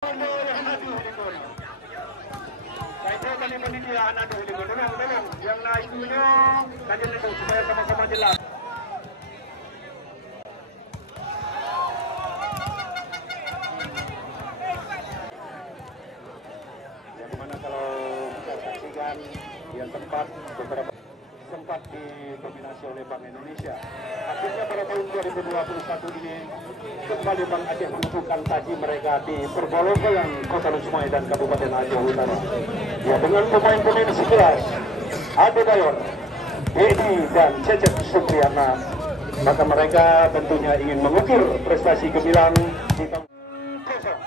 Yang naiknya tadi itu supaya sama-sama jelas. Yang mana kalau kita saksikan yang tempat beberapa sempat didominasi oleh Bank Indonesia. Akhirnya pada tahun 2021 ini kembali Bank Aceh menentukan taji mereka di Perbolongan Kota Lusumai dan Kabupaten Aceh Utara. Ya, dengan pemain-pemain sekelas Adebayor, Edi dan Cecep Supriyana, maka mereka tentunya ingin mengukir prestasi gemilang di tahun kosong.